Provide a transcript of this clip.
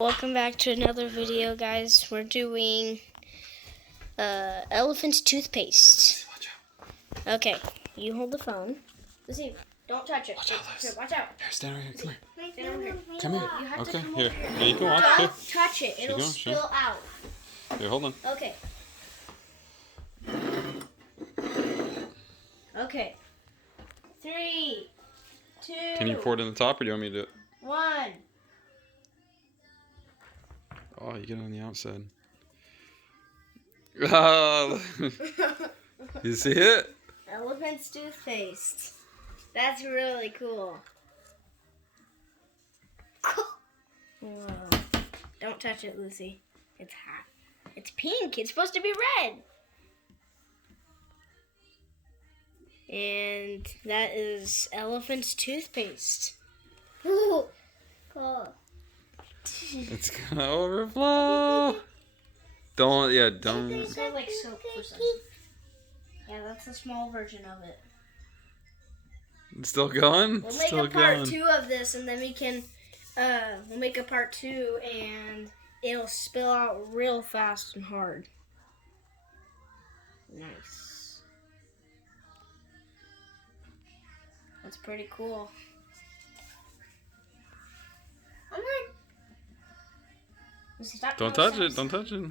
Welcome back to another video, guys. We're doing elephant toothpaste. Watch out. Okay, you hold the phone. Let's see. Don't touch it. Watch out, Liz. Here, watch out. Here, stand right here. Come here. Stand over here. Come here. You have to Okay, come here. over here. Here you go. Watch. Here. Don't touch it. It'll go, spill out. Here, hold on. Okay. Okay. 3, 2. Can you pour it in the top, or do you want me to do it? 1. Oh, you get it on the outside. Oh, you see it? Elephant's toothpaste. That's really cool. Whoa. Don't touch it, Lucy. It's hot. It's pink. It's supposed to be red. And that is elephant's toothpaste. Ooh, cool. It's gonna overflow. Don't. It smells like soap for some reason. Yeah, that's a small version of it. It's still going? We'll It's make still a part going. 2 of this, and then we can, we'll make a part 2, and it'll spill out real fast and hard. Nice. That's pretty cool. Don't touch it. Don't touch it.